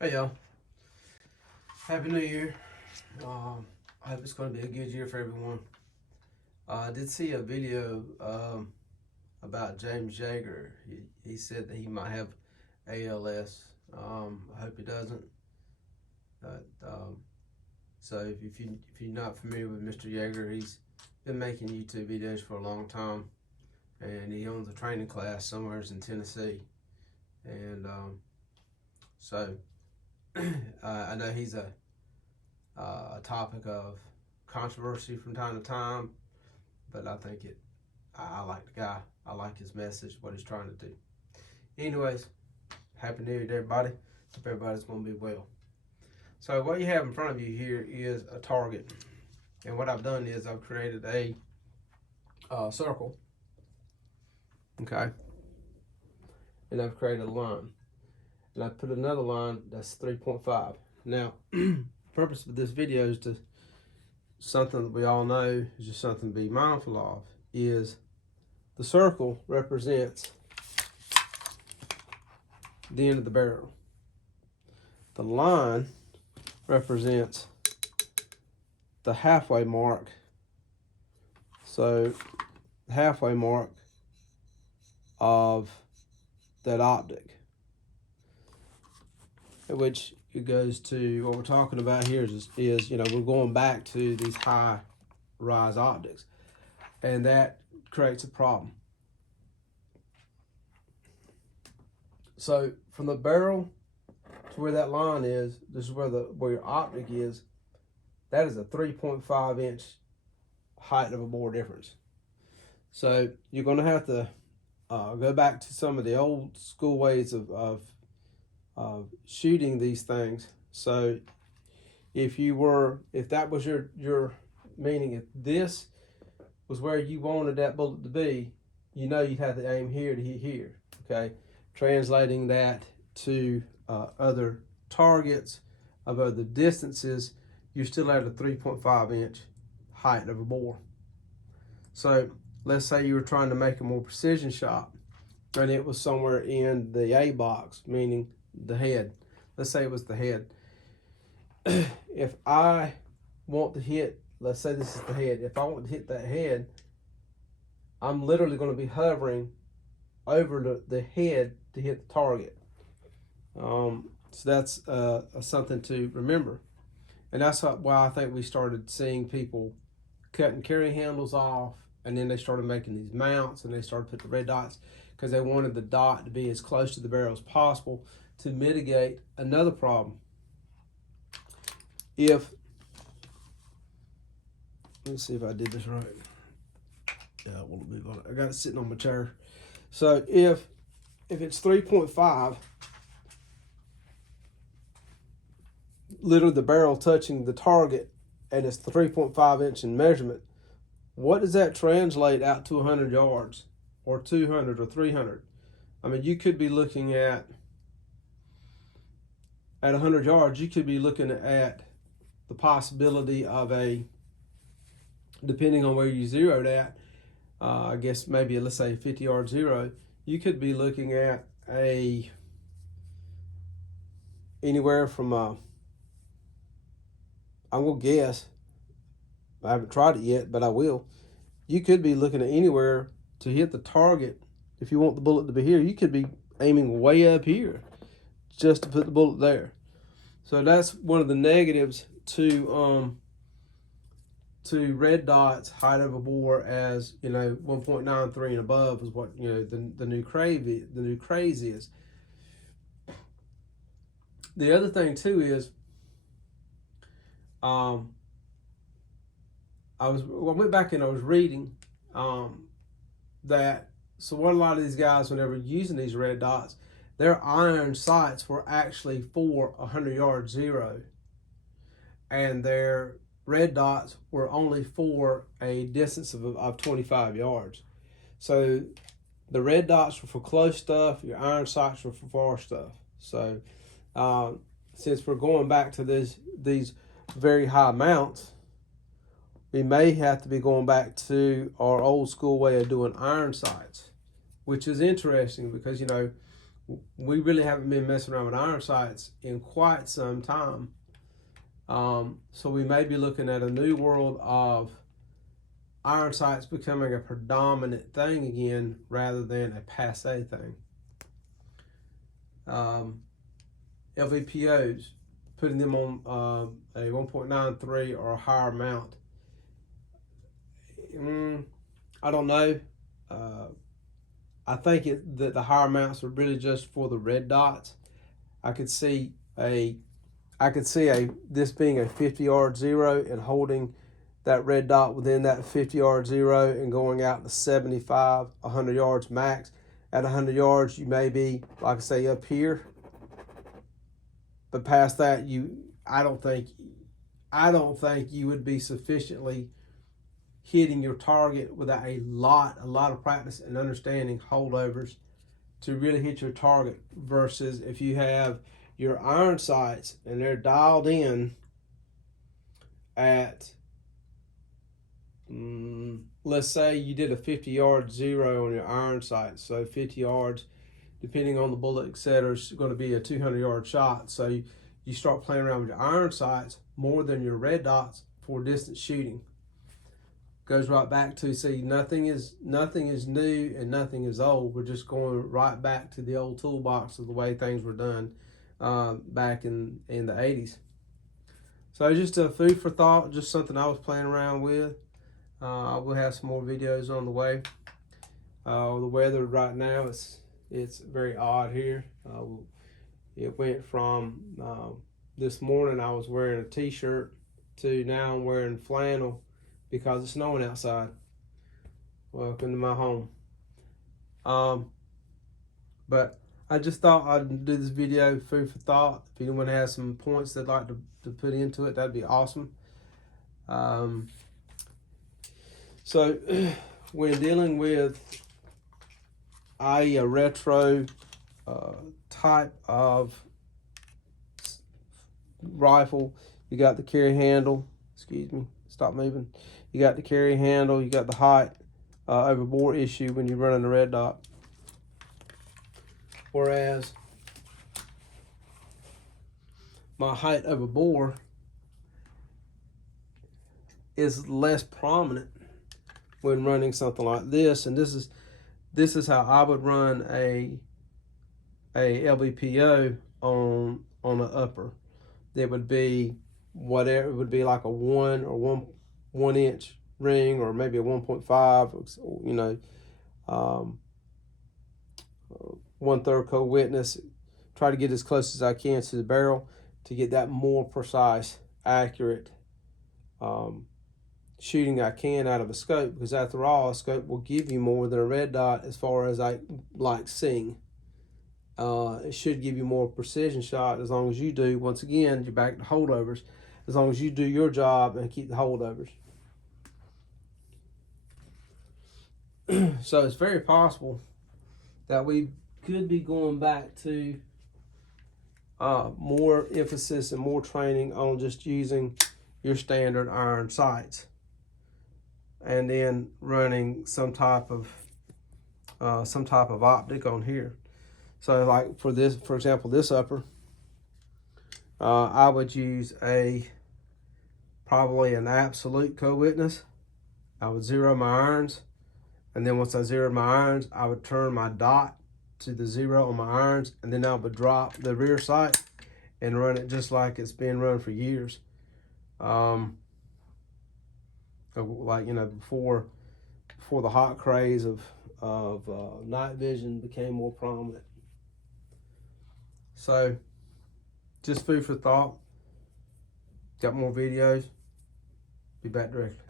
Hey y'all, Happy New Year. I hope it's going to be a good year for everyone. I did see a video about James Yeager. He said that he might have ALS. I hope he doesn't. Uh, um, so if you're not familiar with Mr. Yeager, he's been making YouTube videos for a long time, and he owns a training class somewhere in Tennessee. And so I know he's a topic of controversy from time to time, but I like the guy. I like his message, what he's trying to do. Anyways, Happy New Year to everybody. Hope everybody's going to be well. So what you have in front of you here is a target. And what I've done is I've created a circle. Okay. And I've created a line. And I've put another line that's 3.5. Now, the purpose of this video is to something that we all know is just something to be mindful of, is the circle represents the end of the barrel. The line represents the halfway mark. So the halfway mark of that optic, which it goes to what we're talking about here is we're going back to these high rise optics, and that creates a problem. So from the barrel to where that line is, this is where your optic is. That is a 3.5 inch height of a bore difference. So you're going to have to go back to some of the old school ways of shooting these things. So if that was your meaning, if this was where you wanted that bullet to be, you'd have to aim here to hit here. Okay, translating that to other targets of other distances, you're still at a 3.5 inch height of a bore. So let's say you were trying to make a more precision shot, and it was somewhere in the A box, meaning the head. Let's say it was the head. If I want to hit, let's say this is the head. If I want to hit that head, I'm literally going to be hovering over the head to hit the target. So that's something to remember. And that's why I think we started seeing people cutting carry handles off, and then they started making these mounts, and they started putting the red dots because they wanted the dot to be as close to the barrel as possible to mitigate another problem. Let me see if I did this right. Yeah, I want to move on. I got it sitting on my chair. So if it's 3.5, literally the barrel touching the target, and it's 3.5 inch in measurement, what does that translate out to 100 yards or 200 or 300? I mean, you could be looking at 100 yards, you could be looking at the possibility of depending on where you zeroed at, I guess maybe let's say 50 yard zero, you could be looking at anywhere from I'm gonna guess, I haven't tried it yet, but I will. You could be looking at anywhere to hit the target. If you want the bullet to be here, you could be aiming way up here just to put the bullet there. So that's one of the negatives to red dots height of a bore, as 1.93 and above is what the new craze is. The other thing too is I went back and I was reading that, so what a lot of these guys, whenever using these red dots, their iron sights were actually for 100 yard zero, and their red dots were only for a distance of 25 yards. So the red dots were for close stuff, your iron sights were for far stuff. So since we're going back to these very high mounts, we may have to be going back to our old school way of doing iron sights, which is interesting because we really haven't been messing around with iron sights in quite some time. So we may be looking at a new world of iron sights becoming a predominant thing again rather than a passe thing. LVPOs, putting them on a 1.93 or a higher mount. I don't know. I think that the higher mounts are really just for the red dots. I could see this being a 50-yard zero and holding that red dot within that 50-yard zero and going out to 75, 100 yards max. At 100 yards, you may be, like I say, up here. But past that, I don't think you would be sufficiently hitting your target without a lot of practice and understanding holdovers to really hit your target, versus if you have your iron sights and they're dialed in at, let's say you did a 50-yard zero on your iron sights, so 50 yards, depending on the bullet, etc., is going to be a 200-yard shot. So you start playing around with your iron sights more than your red dots for distance shooting. Goes right back to, see, nothing is new and nothing is old. We're just going right back to the old toolbox of the way things were done back in the 80s. So just a food for thought, just something I was playing around with. I will have some more videos on the way. The weather right now, it's very odd here. It went from this morning I was wearing a t-shirt to now I'm wearing flannel because it's snowing outside. Welcome to my home. But I just thought I'd do this video, food for thought. If anyone has some points they'd like to put into it, that'd be awesome. So when dealing with a retro type of rifle, you got the carry handle, excuse me, stop moving. You got the carry handle, you got the height over bore issue when you're running the red dot. Whereas my height over bore is less prominent when running something like this, and this is how I would run a LVPO on the upper. It would be whatever, it would be like a 1 or 1 inch ring, or maybe a 1.5, you know, 1/3 co-witness. Try to get as close as I can to the barrel to get that more precise, accurate shooting I can out of a scope, because after all, a scope will give you more than a red dot as far as I like seeing. It should give you more precision shot as long as you do, once again, you're back to holdovers, as long as you do your job and keep the holdovers. So it's very possible that we could be going back to more emphasis and more training on just using your standard iron sights, and then running some type of optic on here. So like for this, for example, this upper, I would use probably an absolute co-witness. I would zero my irons, and then once I zeroed my irons, I would turn my dot to the zero on my irons, and then I would drop the rear sight and run it just like it's been run for years. Like, you know, before the hot craze of night vision became more prominent. So just food for thought. Got more videos. Be back directly.